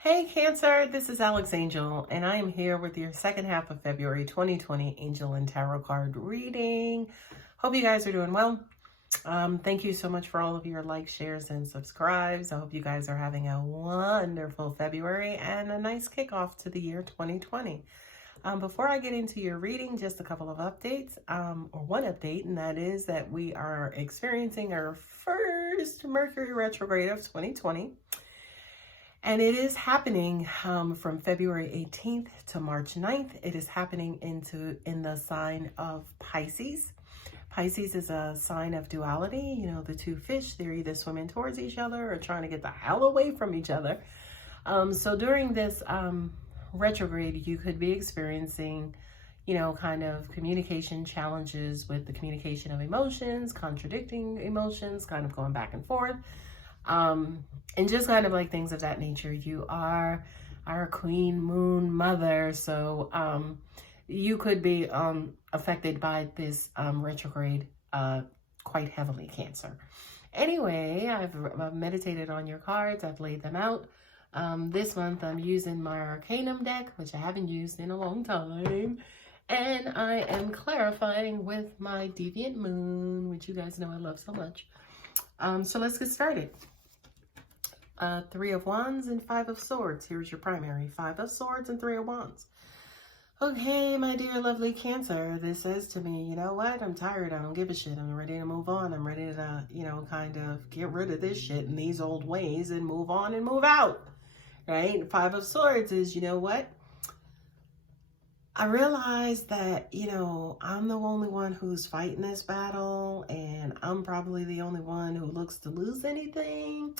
Hey Cancer, this is Alex Angel, and I am here with your second half of February 2020 Angel and Tarot card reading. Hope you guys are doing well. Thank you so much for all of your likes, shares, and subscribes. I hope you guys are having a wonderful February and a nice kickoff to the year 2020. Before I get into your reading, just a couple of updates, or one update, and that is that we are experiencing our first Mercury retrograde of 2020. And it is happening from February 18th to March 9th. It is happening in the sign of Pisces. Pisces is a sign of duality. You know, the two fish, they're either swimming towards each other or trying to get the hell away from each other. So during this retrograde, you could be experiencing, kind of communication challenges with the communication of emotions, contradicting emotions, kind of going back and forth. And just kind of like things of that nature. You are our queen moon mother, so you could be affected by this retrograde quite heavily, Cancer. Anyway, I've meditated on your cards. I've laid them out. This month I'm using my Arcanum deck, which I haven't used in a long time. And I am clarifying with my Deviant Moon, which you guys know I love so much. So let's get started. Three of Wands and Five of Swords. Here's your primary. Five of Swords and Three of Wands. Okay, my dear lovely Cancer, this says to me, you know what? I'm tired. I don't give a shit. I'm ready to move on. I'm ready to, kind of get rid of this shit and these old ways and move on and move out. Right? Five of Swords is, you know what? I realized that, I'm the only one who's fighting this battle, and I'm probably the only one who looks to lose anything.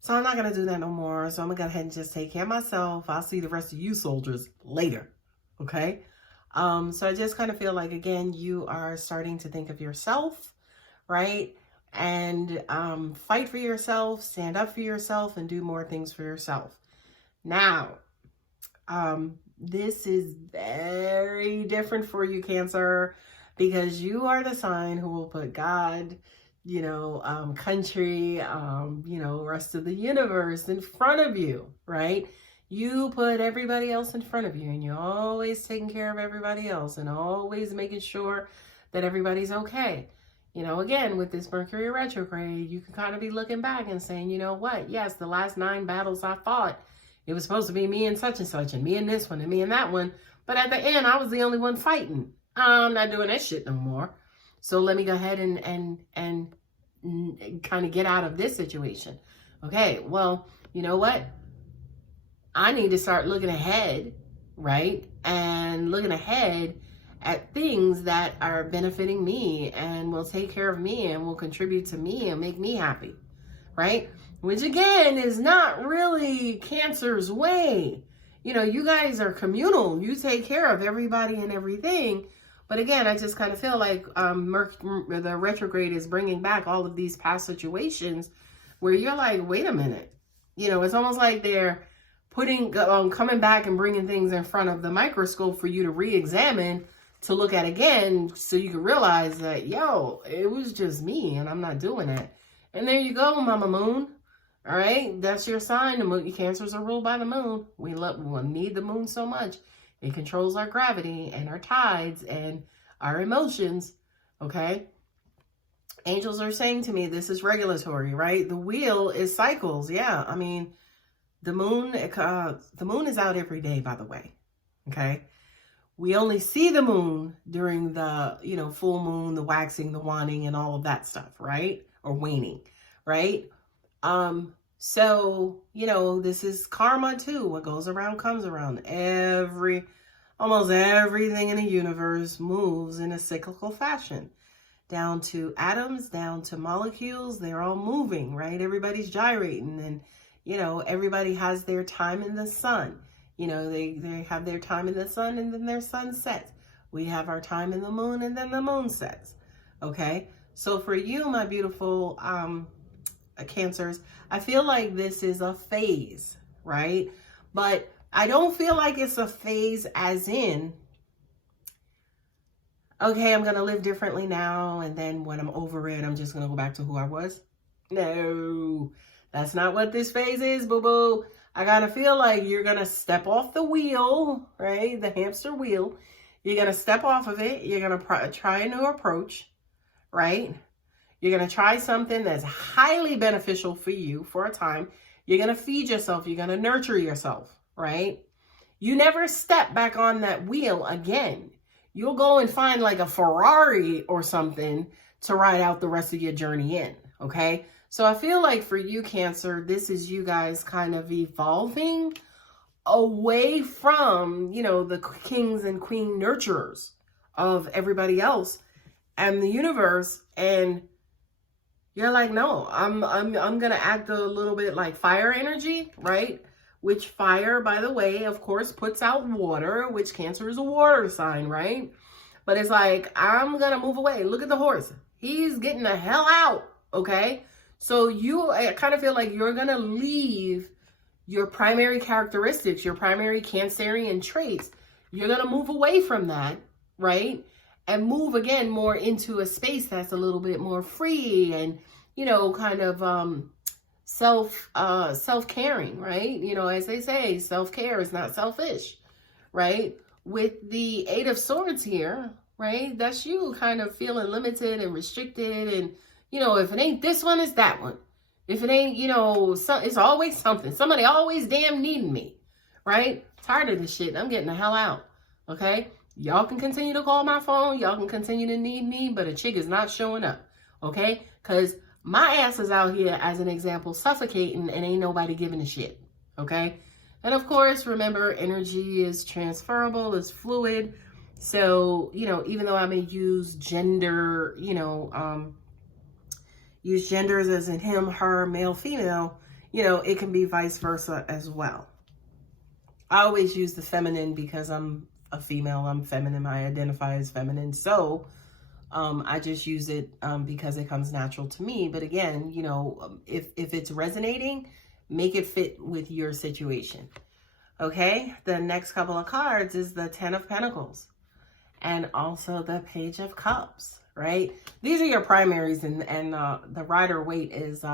So I'm not going to do that no more. So I'm going to go ahead and just take care of myself. I'll see the rest of you soldiers later. Okay? So I just kind of feel like, again, you are starting to think of yourself, right? And fight for yourself, stand up for yourself, and do more things for yourself. Now, this is very different for you, Cancer, because you are the sign who will put God, country, rest of the universe in front of you, right? You put everybody else in front of you, and you're always taking care of everybody else and always making sure that everybody's okay. Again, with this Mercury retrograde, you can kind of be looking back and saying, you know what? Yes, the last 9 battles I fought, it was supposed to be me and such, and me and this one, and me and that one. But at the end, I was the only one fighting. I'm not doing that shit no more. So let me go ahead and kind of get out of this situation. Okay, well, you know what? I need to start looking ahead, right? And looking ahead at things that are benefiting me and will take care of me and will contribute to me and make me happy, right? Which again is not really Cancer's way. You guys are communal. You take care of everybody and everything. But again, I just kind of feel like the retrograde is bringing back all of these past situations where you're like, wait a minute. It's almost like they're coming back and bringing things in front of the microscope for you to re-examine, to look at again, so you can realize that, yo, it was just me and I'm not doing that. And there you go, Mama Moon. All right, that's your sign. The moon, Cancers are ruled by the moon. We need the moon so much. It controls our gravity and our tides and our emotions, okay? Angels are saying to me, this is regulatory, right? The wheel is cycles. Yeah, I mean, the moon is out every day, by the way, okay? We only see the moon during the, full moon, the waxing, the waning, and all of that stuff, right? Or waning, right? So, this is karma too. What goes around comes around. Almost everything in the universe moves in a cyclical fashion. Down to atoms, down to molecules, they're all moving, right? Everybody's gyrating, and, everybody has their time in the sun. They have their time in the sun, and then their sun sets. We have our time in the moon, and then the moon sets. Okay? So for you, my beautiful Cancers, I feel like this is a phase, right? But I don't feel like it's a phase as in, okay, I'm going to live differently now, and then when I'm over it, I'm just going to go back to who I was. No, that's not what this phase is, boo-boo. I kind of feel like you're going to step off the wheel, right? The hamster wheel. You're going to step off of it. You're going to try a new approach, right? You're going to try something that's highly beneficial for you for a time. You're going to feed yourself. You're going to nurture yourself, right? You never step back on that wheel again. You'll go and find like a Ferrari or something to ride out the rest of your journey in, okay? So I feel like for you, Cancer, this is you guys kind of evolving away from, you know, the kings and queen nurturers of everybody else and the universe. And you're like, no, I'm going to act a little bit like fire energy, right? Which fire, by the way, of course, puts out water, which Cancer is a water sign, right? But it's like, I'm going to move away. Look at the horse. He's getting the hell out, okay? So I kind of feel like you're going to leave your primary characteristics, your primary Cancerian traits. You're going to move away from that, right? And move again more into a space that's a little bit more free and, you know, kind of self-caring, right? You know, as they say, self-care is not selfish, right? With the Eight of Swords here, right? That's you kind of feeling limited and restricted. And, you know, if it ain't this one, it's that one. If it ain't, you know, it's always something. Somebody always damn needing me, right? Tired of this shit. I'm getting the hell out, okay? Y'all can continue to call my phone. Y'all can continue to need me, but a chick is not showing up, okay? Because my ass is out here, as an example, suffocating and ain't nobody giving a shit, okay? And of course, remember, energy is transferable, it's fluid. So, you know, even though I may use gender, you know, use genders as in him, her, male, female, you know, it can be vice versa as well. I always use the feminine because I'm a female, I'm feminine, I identify as feminine. So I just use it because it comes natural to me. But again, you know, if it's resonating, make it fit with your situation. Okay, the next couple of cards is the Ten of Pentacles and also the Page of Cups, right? These are your primaries, and the Rider-Waite is,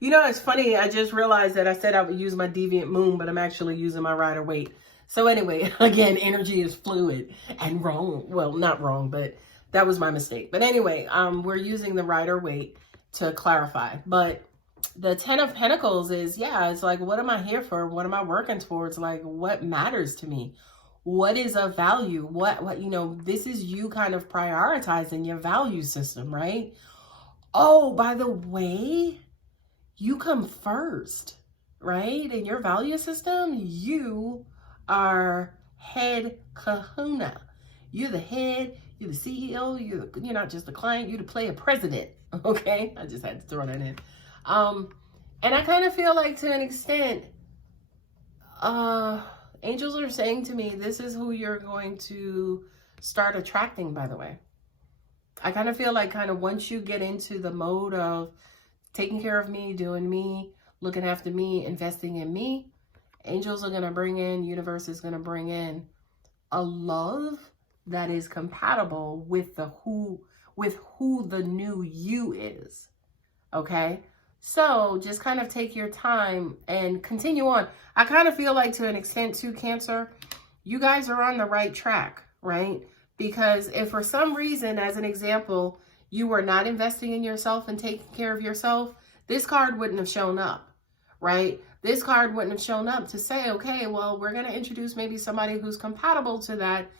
you know, it's funny. I just realized that I said I would use my Deviant Moon, but I'm actually using my Rider-Waite. So anyway, again, energy is fluid and wrong. Well, not wrong, but that was my mistake. But anyway, we're using the Rider-Waite to clarify. But the Ten of Pentacles is, yeah, it's like, what am I here for? What am I working towards? Like, what matters to me? What is of value? What, you know, this is you kind of prioritizing your value system, right? Oh, by the way, you come first, right? In your value system, you are head kahuna. You're the head, you're the CEO, you're not just the client, you're the player president, okay? I just had to throw that in. And I kind of feel like, to an extent, angels are saying to me, this is who you're going to start attracting, by the way. I kind of feel like once you get into the mode of taking care of me, doing me, looking after me, investing in me, angels are going to bring in, universe is going to bring in a love that is compatible with who the new you is. Okay? So just kind of take your time and continue on. I kind of feel like, to an extent too, Cancer, you guys are on the right track, right? Because if for some reason, as an example, you were not investing in yourself and taking care of yourself, this card wouldn't have shown up, right? This card wouldn't have shown up to say, okay, well, we're going to introduce maybe somebody who's compatible to that.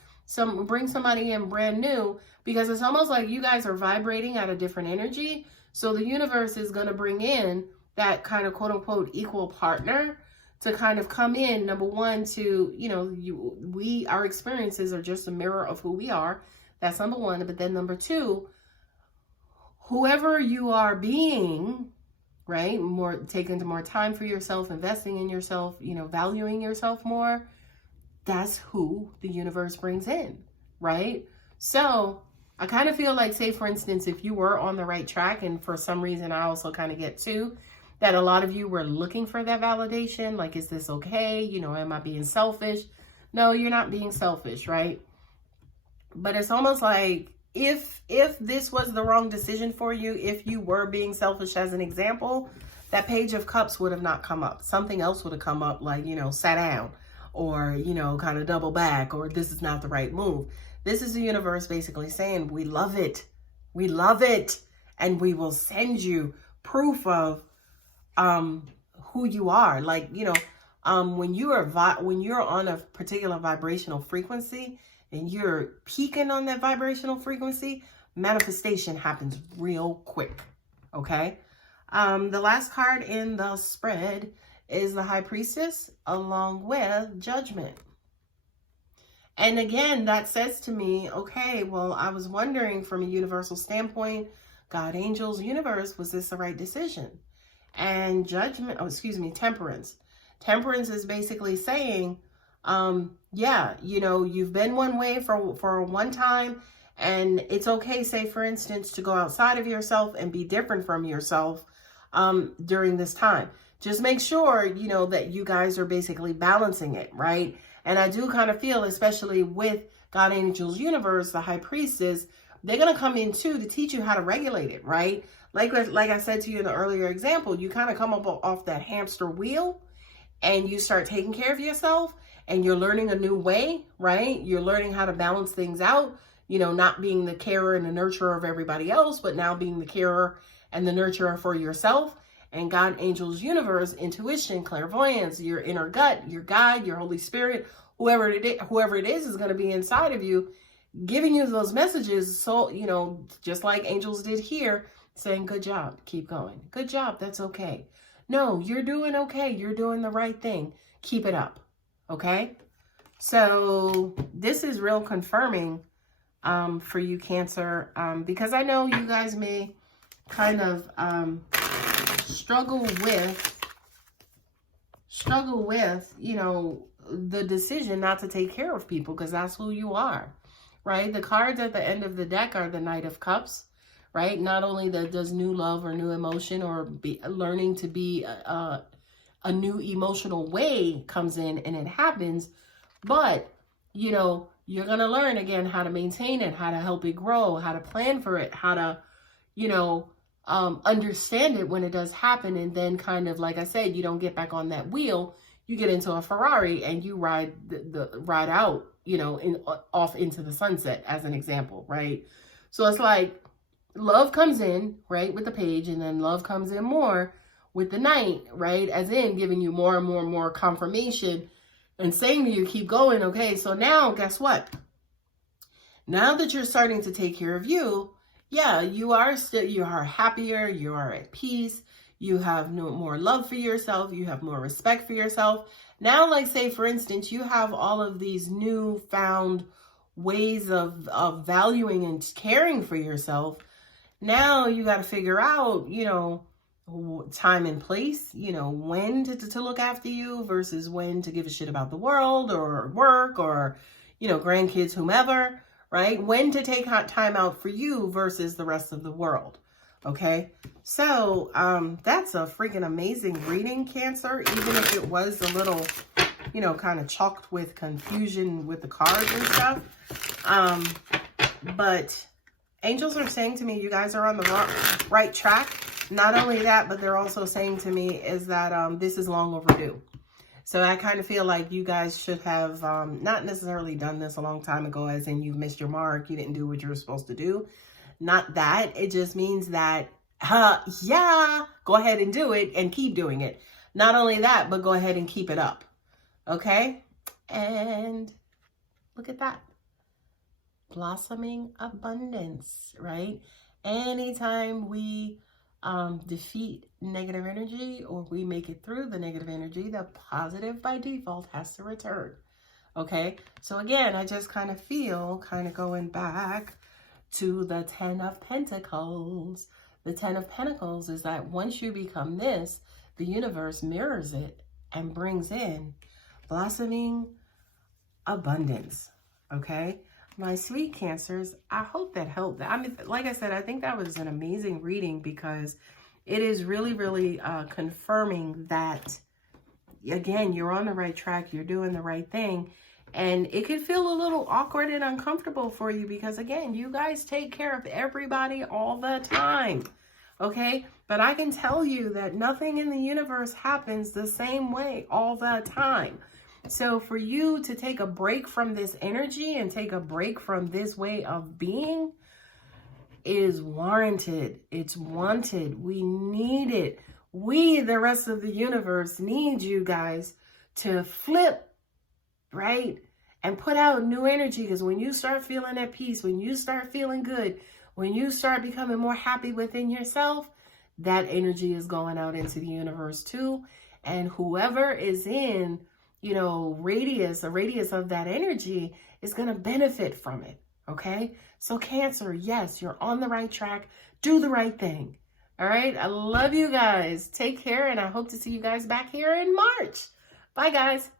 Bring somebody in brand new, because it's almost like you guys are vibrating at a different energy. So the universe is going to bring in that kind of quote unquote equal partner to kind of come in. Number one, to, you know, our experiences are just a mirror of who we are. That's number one. But then number two, whoever you are being, right? Taking more time for yourself, investing in yourself, you know, valuing yourself more. That's who the universe brings in, right? So I kind of feel like, say, for instance, if you were on the right track, and for some reason I also kind of get too, that a lot of you were looking for that validation. Like, is this okay? You know, am I being selfish? No, you're not being selfish, right? But it's almost like if this was the wrong decision for you, if you were being selfish, as an example, that Page of Cups would have not come up. Something else would have come up, like, you know, sat down, or, you know, kind of double back, or this is not the right move. This is the universe basically saying, we love it. We love it. And we will send you proof of who you are. Like, you know, when you're on a particular vibrational frequency and you're peaking on that vibrational frequency, manifestation happens real quick. Okay. The last card in the spread is the High Priestess along with Judgment. And again, that says to me, okay, well, I was wondering from a universal standpoint, God, angels, universe, was this the right decision? And Judgment, oh, excuse me, Temperance. Temperance is basically saying, yeah, you know, you've been one way for one time, and it's okay, say, for instance, to go outside of yourself and be different from yourself during this time. Just make sure, you know, that you guys are basically balancing it, right? And I do kind of feel, especially with God, angels, universe, the High Priestess, they're going to come in too to teach you how to regulate it, right? Like I said to you in the earlier example, you kind of come up off that hamster wheel and you start taking care of yourself and you're learning a new way, right? You're learning how to balance things out, you know, not being the carer and the nurturer of everybody else, but now being the carer and the nurturer for yourself. And God, angels, universe, intuition, clairvoyance, your inner gut, your guide, your Holy Spirit, whoever it is going to be inside of you, giving you those messages. So, you know, just like angels did here, saying, good job, keep going. Good job, that's okay. No, you're doing okay. You're doing the right thing. Keep it up. Okay? So this is real confirming for you, Cancer, because I know you guys may kind of struggle with, you know, the decision not to take care of people, because that's who you are, right? The cards at the end of the deck are the Knight of Cups, right? Not only that does new love or new emotion or learning to be a new emotional way comes in and it happens, but, you know, you're going to learn again how to maintain it, how to help it grow, how to plan for it, how to, you know, understand it when it does happen. And then kind of, like I said, you don't get back on that wheel. You get into a Ferrari and you ride ride out, you know, off into the sunset, as an example, right? So it's like love comes in, right, with the Page, and then love comes in more with the Knight, right? As in giving you more and more and more confirmation and saying to you, keep going. Okay, so now guess what? Now that you're starting to take care of you, yeah, you are happier, you are at peace, you have more love for yourself, you have more respect for yourself. Now, like, say, for instance, you have all of these newfound ways of valuing and caring for yourself. Now you got to figure out, you know, time and place, you know, when to look after you versus when to give a shit about the world or work or, you know, grandkids, whomever. Right? When to take time out for you versus the rest of the world. Okay. So, that's a freaking amazing reading, Cancer, even if it was a little, you know, kind of chalked with confusion with the cards and stuff. But angels are saying to me, you guys are on the right track. Not only that, but they're also saying to me is that, this is long overdue. So I kind of feel like you guys should have not necessarily done this a long time ago, as in you missed your mark, you didn't do what you were supposed to do. Not that. It just means that, yeah, go ahead and do it and keep doing it. Not only that, but go ahead and keep it up. Okay? And look at that. Blossoming abundance, right? Anytime we defeat negative energy, or we make it through the negative energy, the positive by default has to return. Okay, so again, I just kind of feel, kind of going back to the 10 of Pentacles. The 10 of Pentacles is that once you become this, the universe mirrors it and brings in blossoming abundance. Okay, my sweet Cancers, I hope that helped. I mean, like I said, I think that was an amazing reading because it is really, really confirming that, again, you're on the right track, you're doing the right thing. And it could feel a little awkward and uncomfortable for you because, again, you guys take care of everybody all the time. Okay? But I can tell you that nothing in the universe happens the same way all the time. So for you to take a break from this energy and take a break from this way of being is warranted. It's wanted. We need it. We, the rest of the universe, need you guys to flip, right? And put out new energy, because when you start feeling at peace, when you start feeling good, when you start becoming more happy within yourself, that energy is going out into the universe too. And whoever is in, a radius of that energy is going to benefit from it. Okay. So Cancer, yes, you're on the right track. Do the right thing. All right. I love you guys. Take care. And I hope to see you guys back here in March. Bye, guys.